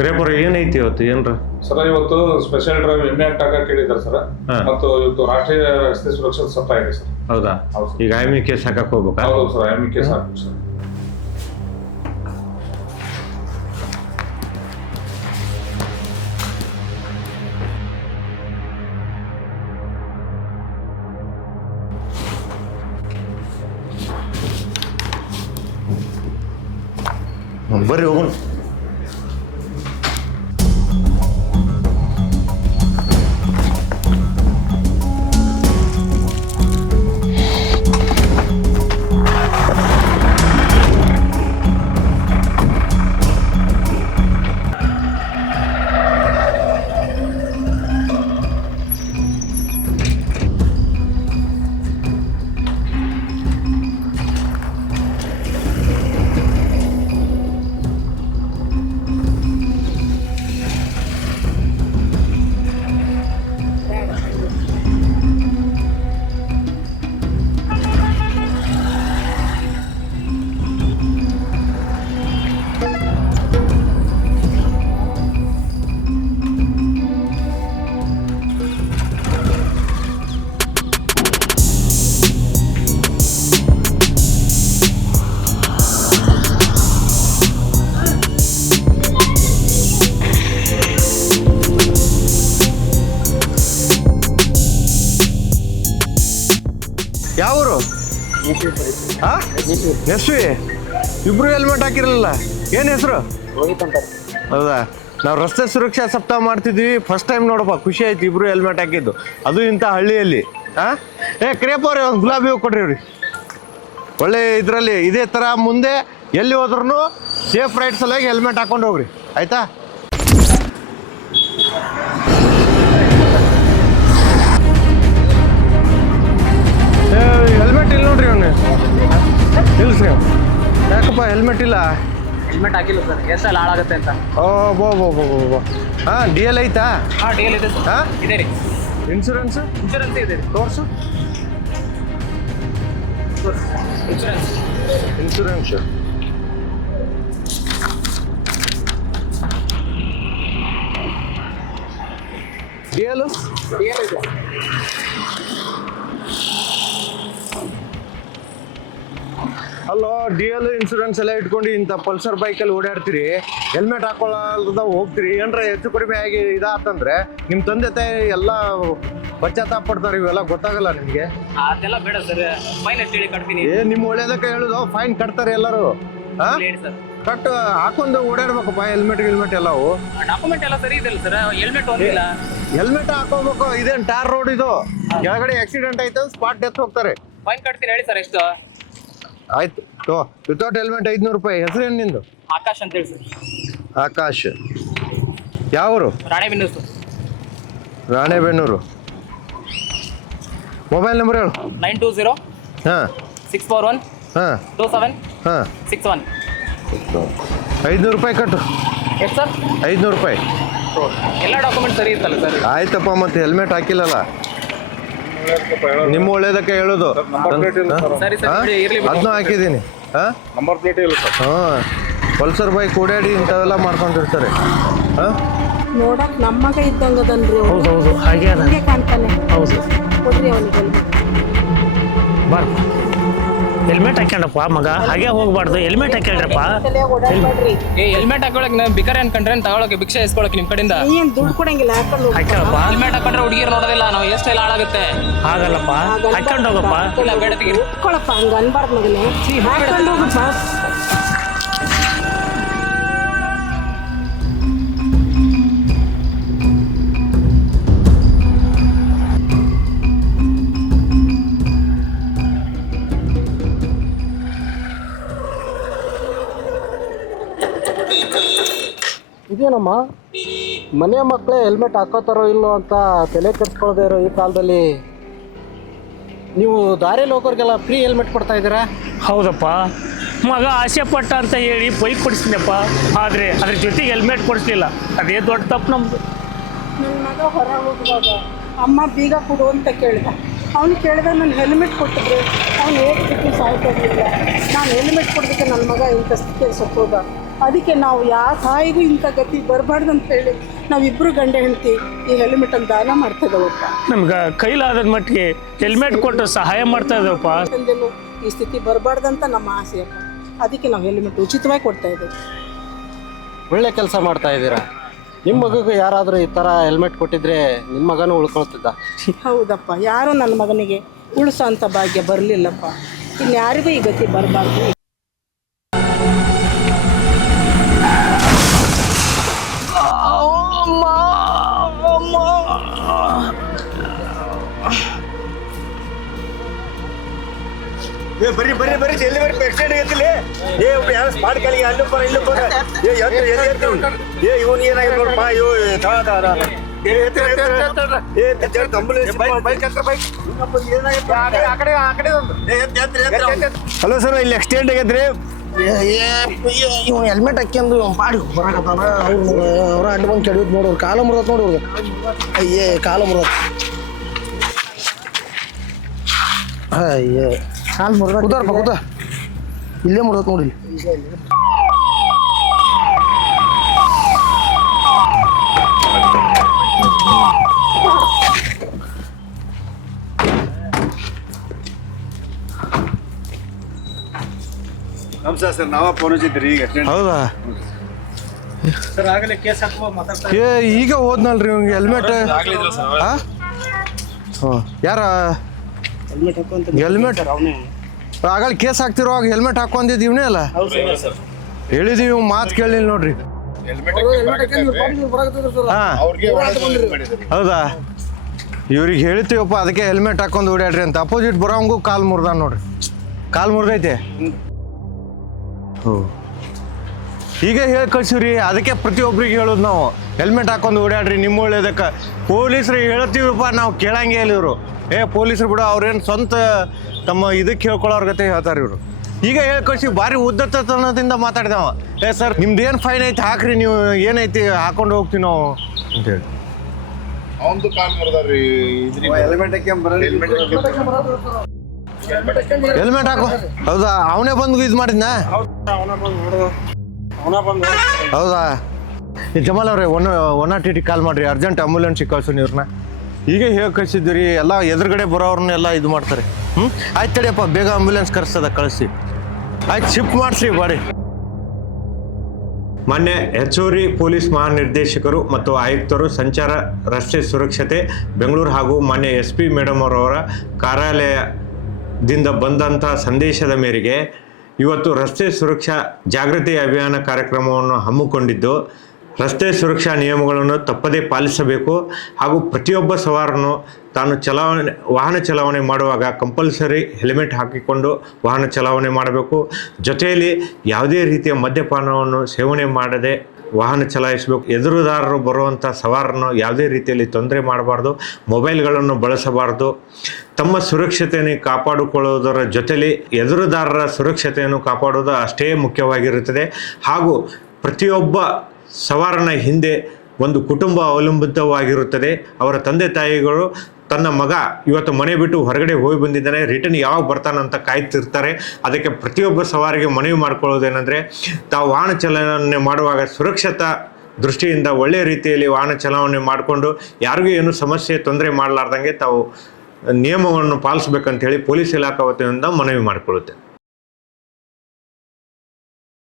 ಕರಿಯಪ್ಪರ ಏನೈತಿ ಇವತ್ತು ಏನ್ರ ಸರ್ ಇವತ್ತು ಸ್ಪೆಷಲ್ ಡ್ರೈವ್ ಎಮ್ಮೆ ಅಟ್ಟಾಗ ಕೇಳಿದ್ದಾರೆ ಸರ್ ಮತ್ತು ಇವತ್ತು ರಾಷ್ಟ್ರೀಯ ರಸ್ತೆ ಸುರಕ್ಷಾ ಸಪ್ತಾಹ ಇದೆ ಸರ್. ಹೌದಾ? ಈಗ ಐಮಿ ಕೇಸ್ ಹಾಕಕ್ ಹೋಗ್ಬೇಕಾ? ಹೌದು ಸರ್, ಐಮಿ ಕೇಸ್ ಹಾಕ್ಬೇಕು ಸರ್. ಬರ್ರಿ ಹೋಗೋಣ. ಯಾವೂರು? ನೆಸ್ವಿ. ಇಬ್ರು ಹೆಲ್ಮೆಟ್ ಹಾಕಿರಲಿಲ್ಲ, ಏನು ಹೆಸರು? ಹೌದಾ? ನಾವು ರಸ್ತೆ ಸುರಕ್ಷಾ ಸಪ್ತಾಹ ಮಾಡ್ತಿದ್ವಿ, ಫಸ್ಟ್ ಟೈಮ್ ನೋಡಪ್ಪ, ಖುಷಿ ಆಯ್ತು ಇಬ್ರು ಹೆಲ್ಮೆಟ್ ಹಾಕಿದ್ದು, ಅದು ಇಂಥ ಹಳ್ಳಿಯಲ್ಲಿ. ಕರಿಯಪ್ಪ ಅವ್ರಿ ಒಂದು ಗುಲಾಬಿ ಹೂ ಕೊಡ್ರಿ ಅವ್ರಿ. ಒಳ್ಳೆ ಇದರಲ್ಲಿ ಇದೇ ಥರ ಮುಂದೆ ಎಲ್ಲಿ ಹೋದ್ರೂ ಸೇಫ್ ರೈಡ್ ಸಲುವಾಗಿ ಹೆಲ್ಮೆಟ್ ಹಾಕೊಂಡು ಹೋಗ್ರಿ, ಆಯ್ತಾ? ಹೆಲ್ಮೆಟ್ ಇಲ್ಲ ನೋಡ್ರಿ ಅವನು, ಇಲ್ಸ್ರಿ. ಯಾಕಪ್ಪ ಹೆಲ್ಮೆಟ್ ಇಲ್ಲ? ಹೆಲ್ಮೆಟ್ ಹಾಕಿಲ್ಲ ಸರ್, ಎಷ್ಟೆಲ್ಲ ಹಾಳಾಗುತ್ತೆ ಅಂತ. ಓ ಬೋ ಬೋ ಬೋ ಬೋ. ಹಾಂ, ಡಿ ಎಲ್ ಐತಾ? ಹಾಂ, ಡಿ ಎಲ್ ಇದೆ ಸರ್. ಹಾಂ, ಇದೆ ರೀ. ಇನ್ಶೂರೆನ್ಸು ಇದೆ ರೀ. ತೋರಿಸು. ಇನ್ಶೂರೆನ್ಸು ಡಿ ಎಲ್ ಇದೆ. ಅಲ್ಲೋ, ಡಿ ಎಲ್ ಇನ್ಶೂರೆನ್ಸ್ ಎಲ್ಲ ಇಟ್ಕೊಂಡು ಇಂಥ ಪಲ್ಸರ್ ಬೈಕಲ್ಲಿ ಓಡಾಡ್ತೀರಿ, ಹೆಲ್ಮೆಟ್ ಹಾಕೊಳ್ಳಲ್ದ ಹೋಗ್ತೀರಿ, ಏನ್ರ ಹೆಚ್ಚು ಕಡಿಮೆ ಆಗಿ ಇದಾತಂದ್ರೆ ನಿಮ್ಮ ತಂದೆ ತಾಯಿ ಎಲ್ಲ ಪಶ್ಚಾತ್ತಾಪ ಪಡ್ತಾರೆ, ಇವೆಲ್ಲ ಗೊತ್ತಾಗಲ್ಲ ನಿಮಗೆ. ಅದೆಲ್ಲ ಬೇಡ ಸರ್, ಫೈನ್ ಎಷ್ಟು ಹೇಳಿ ಕಟ್ತೀನಿ. ನಿಮ್ಮ ಒಳ್ಳೇದಕ್ಕೆ ಹೇಳುದು, ಫೈನ್ ಕಟ್ತಾರೆ ಎಲ್ಲರೂ. ಕಟ್ಟು ಹಾಕೊಂಡು ಓಡಾಡ್ಬೇಕಪ್ಪ ಹೆಲ್ಮೆಟ್ ಎಲ್ಲವು. ಡಾಕ್ಯುಮೆಂಟ್ ಎಲ್ಲ ಸರಿ ಇದೆಲ್ಲ ಸರ್, ಹೆಲ್ಮೆಟ್ ಒಂದಿಲ್ಲ. ಹೆಲ್ಮೆಟ್ ಹಾಕೋಬೇಕು. ಇದೇನು ಟಾರ್ ರೋಡ್ ಇದು, ಕೆಳಗಡೆ ಆಕ್ಸಿಡೆಂಟ್ ಆಯ್ತು ಸ್ಪಾಟ್ ಡೆತ್ ಹೋಗ್ತಾರೆ. ಫೈನ್ ಕಟ್ತೀನಿ ಹೇಳಿ ಸರ್, ಎಷ್ಟು? ಆಯ್ತು ತೋ, ವಿತೌಟ್ ಹೆಲ್ಮೆಟ್ 500 ರೂಪಾಯಿ. ಹೆಸರೇನು ನಿಂದು? ಆಕಾಶ್ ಅಂತ ಹೇಳಿ ಸರ್. ಆಕಾಶ್. ಯಾವರು? Ranebennur sir. Ranebennur. Mobile number ಹೇಳು. 920 ಹಾಂ 641 ಹಾಂ 27 ಹಾಂ 61. 500 ರೂಪಾಯಿ ಕಟ್ಟು. ಎಷ್ಟು ಸರ್? 500 ರೂಪಾಯಿ. ಎಲ್ಲ ಡಾಕ್ಯುಮೆಂಟ್ ಸರಿ ಇರ್ತಲ್ಲ ಸರ್? ಆಯ್ತಪ್ಪ, ಮತ್ತೆ ಹೆಲ್ಮೆಟ್ ಹಾಕಿಲ್ಲಲ್ಲ, ನಿಮ್ಮ ಒಳ್ಳೇದಕ್ಕೆ ಹೇಳೋದು. ಸರಿ ಸರ್, ಇರ್ಲಿ. ಅದನ್ನೂ ಹಾಕಿದ್ದೀನಿ. ಹಾಂ, ನಂಬರ್ ಪ್ಲೇಟ್ ಇಲ್ಲ ಸರ್. ಹಾಂ, ಪಲ್ಸರ್ ಬೈಕ್ ಓಡಾಡಿ ಇಂಥವೆಲ್ಲ ಮಾಡ್ಕೊಂಡಿರ್ತಾರೆ. ಹಾಂ, ನೋಡಕ್ ನಮ್ಮ ಮಗ ಇದ್ದಂಗದನ್ರಿ. ಹೌದು ಹಾಗೆ ಅದ. ಹಂಗೆ ಕಾಣ್ತಾನೆ. ಹೌದು, ಕೊಡ್ರಿ ಅವನಿಗೆ ಬರ್ ಹೆಲ್ಮೆಟ್ ಹಾಕ್ಯಂಡಪ್ಪ ಮಗ, ಹಾಗೆ ಹೋಗ್ಬಾರ್ದು, ಹೆಲ್ಮೆಟ್ ಹಾಕ್ಯಳ್ರಪ್ಪ. ಓಡಾಡ್ಬೇಡ್ರಿ. ಹೆಲ್ಮೆಟ್ ಹಾಕೊಳಕ್ ಭಿಕಾರಿ ಅನ್ಕೊಂಡ್ರೆ ತಗೊಳಕ್ಕೆ ಭಿಕ್ಷೆ ಇಸ್ಕೊಳಕ್ ನಿಮ್ ಕಡೆಯಿಂದ ಏನ್ ದುಡ್ಡು ಕೊಡಂಗಿಲ್ಲ, ಹಾಕೊಂಡು ಹಾಕ್ಯಳಪ್ಪ. ಹೆಲ್ಮೆಟ್ ಹಾಕೊಂಡ್ರೆ ಹುಡುಗಿರು ನೋಡೋದಿಲ್ಲ, ನಾವು ಎಷ್ಟೆಲ್ಲ ಹಾಳಾಗುತ್ತೆ. ಆಗಲ್ಲಪ್ಪ, ಹಾಕ್ಯಂಡ್ ಹೋಗಪ್ಪ. ಇಲ್ಲ, ಬೇಡ ತೆಗೀರಿ. ಕೊಡಪ್ಪ, ಹಂಗ ಅನ್ಬಾರ್ದು ಮಗನೇ. ಹಾಕೊಂಡು ಹೋಗಪ್ಪ. ಇದೇನಮ್ಮ, ಮನೆ ಮಕ್ಕಳೇ ಹೆಲ್ಮೆಟ್ ಹಾಕೋತಾರೋ ಇಲ್ಲೋ ಅಂತ ತಲೆ ಕೆಡಿಸ್ಕೊಳ್ಳೋದೇ ಇರೋ ಈ ಕಾಲದಲ್ಲಿ ನೀವು ದಾರಿಯಲ್ಲಿ ಹೋಗೋರಿಗೆಲ್ಲ ಫ್ರೀ ಹೆಲ್ಮೆಟ್ ಕೊಡ್ತಾ ಇದ್ದೀರಾ? ಹೌದಪ್ಪ, ಮಗ ಆಸೆ ಪಟ್ಟ ಅಂತ ಹೇಳಿ ಬೈಕ್ ಕೊಡಿಸ್ತೀನಪ್ಪ, ಆದರೆ ಅದ್ರ ಜೊತೆಗೆ ಹೆಲ್ಮೆಟ್ ಕೊಡಿಸ್ಲಿಲ್ಲ. ಅದೇ ದೊಡ್ಡ ತಪ್ಪು ನಮ್ಮದು. ನನ್ನ ಮಗ ಹೊರ ಹೋಗುವಾಗ ಅಮ್ಮ ಬೀಗ ಕೊಡು ಅಂತ ಕೇಳಿದ. ಅವ್ನು ಕೇಳಿದಾಗ ನಾನು ಹೆಲ್ಮೆಟ್ ಕೊಟ್ಟಿದ್ರೆ ಅವ್ನು ಹೇಗೆ ಬಿಟ್ಟು ಸಾಯ್ತಾ ಇರಲಿಲ್ಲ. ನಾನು ಹೆಲ್ಮೆಟ್ ಕೊಡೋದಕ್ಕೆ ನನ್ನ ಮಗ ಇಂಥ ಸ್ಥಿತಿಯಲ್ಲಿ ಸತ್ತೋದ. ಅದಕ್ಕೆ ನಾವು ಯಾವ ತಾಯಿಗೂ ಇಂಥ ಗತಿ ಬರಬಾರ್ದು ಅಂತ ಹೇಳಿ ನಾವಿಬ್ಬರು ಗಂಡ ಹೆಂಡತಿ ಈ ಹೆಲ್ಮೆಟನ್ನು ದಾನ ಮಾಡ್ತಾ ಇದ್ದಾವಪ್ಪ. ನಮ್ಗೆ ಕೈಲಾದ ಮಟ್ಟಿಗೆ ಹೆಲ್ಮೆಟ್ ಕೊಟ್ಟು ಸಹಾಯ ಮಾಡ್ತಾ ಇದ್ದೇವಪ್ಪ. ತಂದೆನೂ ಈ ಸ್ಥಿತಿ ಬರಬಾರ್ದಂತ ನಮ್ಮ ಆಸೆಯಪ್ಪ. ಅದಕ್ಕೆ ನಾವು ಹೆಲ್ಮೆಟ್ ಉಚಿತವಾಗಿ ಕೊಡ್ತಾ ಇದ್ದೇವೆ. ಒಳ್ಳೆ ಕೆಲಸ ಮಾಡ್ತಾ ಇದ್ದೀರಾ. ನಿಮ್ಮ ಮಗುಗೆ ಯಾರಾದರೂ ಈ ಥರ ಹೆಲ್ಮೆಟ್ ಕೊಟ್ಟಿದ್ರೆ ನಿಮ್ಮ ಮಗನೂ ಉಳ್ಕೊಳ್ತಿದ್ದ. ಹೌದಪ್ಪ, ಯಾರೂ ನನ್ನ ಮಗನಿಗೆ ಉಳಿಸೋ ಅಂಥ ಭಾಗ್ಯ ಬರಲಿಲ್ಲಪ್ಪ. ಇನ್ಯಾರಿಗೂ ಈ ಗತಿ ಬರಬಾರ್ದು. ಬರ್ರಿ ಬರ್ರಿ ಬರ್ರಿ ಜಲ್ದಿ ಬರ್ರಿ, ಪೇಷಂಟ್ ಆಗತ್ತಿಲ್ಲ. ಯಾರು ಸ್ಮಾರ್ಟ್ ಕಾಲಿಗೆ ಅಲ್ಲೂ ಬರ ಇಲ್ಲೂ ಬರ. ಇವನು ಏನಾಗಿದೆ ನೋಡಪ್ಪ. ಹಲೋ ಸರ್, ಇಲ್ಲಿ ಆಕ್ಸಿಡೆಂಟ್ ಆಗೈತ್ರಿ. ಇವ್ ಹೆಲ್ಮೆಟ್ ಹಾಕ್ಯಂದು ಮಾಡಿ ಬರಾಕತ್ತಾನ. ಅವ್ರ ಅಡ್ಡ ಬಂದು ಕೆಡೋದು ನೋಡೋರು, ಕಾಲ ಮುರಿದತ್ ನೋಡೋರು. ಅಯ್ಯೇ ಕಾಲ ಮುರಿದತ್. ಅಯ್ಯೇ ಕಾಲು ಮುರಿದ. ಕೂತಾರಪ್ಪ ಕೂತ, ಇಲ್ಲೇ ಮುರಿದತ್ ನೋಡಿ. ನಮಸ್ಕಾರ ಸರ್, ನಾವ ಫೋನ್ ಹಚ್ಚಿದ್ರಿ ಈಗ. ಹೌದಾ ಸರ್, ಆಗಲೇ ಕೇಸ್ ಹಾಕುವ ಮಾತಾಡ್ತಾ. ಈಗ ಹೋದ್ನಲ್ರಿ ಇವ್ನಿಗೆ ಹೆಲ್ಮೆಟ್. ಯಾರ ಹೆಲ್ಮೆಟ್ ಹಾಕುವಂತ ಹೆಲ್ಮೆಟ್ ಆಗಲ್ಲ ಕೇಸ್ ಹಾಕ್ತಿರುವಾಗ ಹೆಲ್ಮೆಟ್ ಹಾಕೊಂಡಿದ್ದು ಇವನೇ ಅಲ್ಲ. ಹೇಳಿದೀವಿ, ಮಾತು ಕೇಳಿಲ್ಲ ನೋಡ್ರಿ. ಹೌದಾ, ಇವ್ರಿಗೆ ಹೇಳ್ತೀವಪ್ಪ, ಅದಕ್ಕೆ ಹೆಲ್ಮೆಟ್ ಹಾಕೊಂಡು ಓಡಾಡ್ರಿ ಅಂತ. ಅಪೋಸಿಟ್ ಬರೋಂಗೂ ಕಾಲು ಮುರ್ದ ನೋಡ್ರಿ, ಕಾಲು ಮುರಿದೈತೆ. ಈಗ ಹೇಳಿ ಕಳ್ಸಿವ್ರಿ. ಅದಕ್ಕೆ ಪ್ರತಿಯೊಬ್ಬರಿಗೆ ಹೇಳೋದು ನಾವು, ಹೆಲ್ಮೆಟ್ ಹಾಕೊಂಡು ಓಡಾಡ್ರಿ, ನಿಮ್ಮ ಒಳ್ಳೇದಕ್ಕೆ. ಪೊಲೀಸ್ರಿಗೆ ಹೇಳ್ತೀವಪ್ಪ, ನಾವು ಕೇಳಂಗೆ ಇಲ್ಲ ಇವರು. ಪೊಲೀಸರು ಬಿಡು, ಅವ್ರೇನು ಸ್ವಂತ ತಮ್ಮ ಇದಕ್ಕೆ ಹೇಳ್ಕೊಳ್ಳೋರ್ ಗತೆ ಹೇಳ್ತಾರೆ ಇವರು. ಈಗ ಹೇಳಿ ಕಳ್ಸಿ, ಭಾರಿ ಉದ್ದತನದಿಂದ ಮಾತಾಡಿದವ. ಸರ್ ನಿಮ್ದು ಏನು ಫೈನ್ ಐತಿ ಹಾಕ್ರಿ, ನೀವು ಏನೈತಿ ಹಾಕೊಂಡು ಹೋಗ್ತೀವಿ ನಾವು ಅಂತೇಳಿ. ಹೆಲ್ಮೆಟ್ ಹಾಕೋ. ಹೌದಾ, ಅವನೇ ಬಂದು ಇದು ಮಾಡಿದ್ನ. ಹೌದಾ, ಜಮಾಲ್ ಅವ್ರೆ, ಒನ್ ನಾಟ್ ಏಯ್ಟಿಗೆ ಕಾಲ್ ಮಾಡಿರಿ, ಅರ್ಜೆಂಟ್ ಆಂಬುಲೆನ್ಸಿಗೆ ಕಳ್ಸು ಇವ್ರನ್ನ. ಈಗ ಹೇಗೆ ಕಳಿಸಿದ್ವಿ, ಎಲ್ಲ ಎದುರುಗಡೆ ಬರೋವ್ರನ್ನೆಲ್ಲ ಇದು ಮಾಡ್ತಾರೆ. ಆಯ್ತು ತಡಿಯಪ್ಪ, ಬೇಗ ಆಂಬುಲೆನ್ಸ್ ಕರೆಸ್ತದ, ಕಳಿಸಿ. ಆಯ್ತು, ಶಿಫ್ಟ್ ಮಾಡಿಸ್ರಿ ಬಾಡಿ. ಮೊನ್ನೆ ಹೆಚ್ಚುವರಿ ಪೊಲೀಸ್ ಮಹಾನಿರ್ದೇಶಕರು ಮತ್ತು ಆಯುಕ್ತರು ಸಂಚಾರ ರಸ್ತೆ ಸುರಕ್ಷತೆ ಬೆಂಗಳೂರು ಹಾಗೂ ಮಾನ್ಯ SP ಮೇಡಮ್ ಅವರವರ ಕಾರ್ಯಾಲಯದಿಂದ ಬಂದಂಥ ಸಂದೇಶದ ಮೇರೆಗೆ ಇವತ್ತು ರಸ್ತೆ ಸುರಕ್ಷಾ ಜಾಗೃತಿ ಅಭಿಯಾನ ಕಾರ್ಯಕ್ರಮವನ್ನು ಹಮ್ಮಿಕೊಂಡಿದ್ದು, ರಸ್ತೆ ಸುರಕ್ಷಾ ನಿಯಮಗಳನ್ನು ತಪ್ಪದೇ ಪಾಲಿಸಬೇಕು ಹಾಗೂ ಪ್ರತಿಯೊಬ್ಬ ಸವಾರನು ತಾನು ವಾಹನ ಚಲಾವಣೆ ಮಾಡುವಾಗ ಕಂಪಲ್ಸರಿ ಹೆಲ್ಮೆಟ್ ಹಾಕಿಕೊಂಡು ವಾಹನ ಚಲಾವಣೆ ಮಾಡಬೇಕು. ಜೊತೆಯಲ್ಲಿ ಯಾವುದೇ ರೀತಿಯ ಮದ್ಯಪಾನವನ್ನು ಸೇವನೆ ಮಾಡದೆ ವಾಹನ ಚಲಾಯಿಸಬೇಕು. ಎದುರುದಾರರು ಬರುವಂಥ ಸವಾರನ್ನು ಯಾವುದೇ ರೀತಿಯಲ್ಲಿ ತೊಂದರೆ ಮಾಡಬಾರ್ದು, ಮೊಬೈಲ್ಗಳನ್ನು ಬಳಸಬಾರ್ದು. ತಮ್ಮ ಸುರಕ್ಷತೆಯನ್ನು ಕಾಪಾಡಿಕೊಳ್ಳುವುದರ ಜೊತೆಯಲ್ಲಿ ಎದುರುದಾರರ ಸುರಕ್ಷತೆಯನ್ನು ಕಾಪಾಡುವುದು ಅಷ್ಟೇ ಮುಖ್ಯವಾಗಿರುತ್ತದೆ. ಹಾಗೂ ಪ್ರತಿಯೊಬ್ಬ ಸವಾರನ ಹಿಂದೆ ಒಂದು ಕುಟುಂಬ ಅವಲಂಬಿತವಾಗಿರುತ್ತದೆ. ಅವರ ತಂದೆ ತಾಯಿಗಳು ತನ್ನ ಮಗ ಇವತ್ತು ಮನೆ ಬಿಟ್ಟು ಹೊರಗಡೆ ಹೋಗಿ ಬಂದಿದ್ದಾನೆ, ರಿಟರ್ನ್ ಯಾವಾಗ ಬರ್ತಾನಂತ ಕಾಯ್ತಿರ್ತಾರೆ. ಅದಕ್ಕೆ ಪ್ರತಿಯೊಬ್ಬ ಸವಾರಿಗೆ ಮನವಿ ಮಾಡ್ಕೊಳ್ಳೋದೇನೆಂದರೆ, ತಾವು ವಾಹನ ಚಲಾವಣೆ ಮಾಡುವಾಗ ಸುರಕ್ಷತಾ ದೃಷ್ಟಿಯಿಂದ ಒಳ್ಳೆಯ ರೀತಿಯಲ್ಲಿ ವಾಹನ ಚಲಾವಣೆ ಮಾಡಿಕೊಂಡು ಯಾರಿಗೂ ಏನು ಸಮಸ್ಯೆ ತೊಂದರೆ ಮಾಡಲಾರ್ದಂಗೆ ತಾವು ನಿಯಮವನ್ನು ಪಾಲಿಸಬೇಕಂತ ಹೇಳಿ ಪೊಲೀಸ್ ಇಲಾಖೆ ವತಿಯಿಂದ ಮನವಿ ಮಾಡಿಕೊಳ್ಳುತ್ತೆ.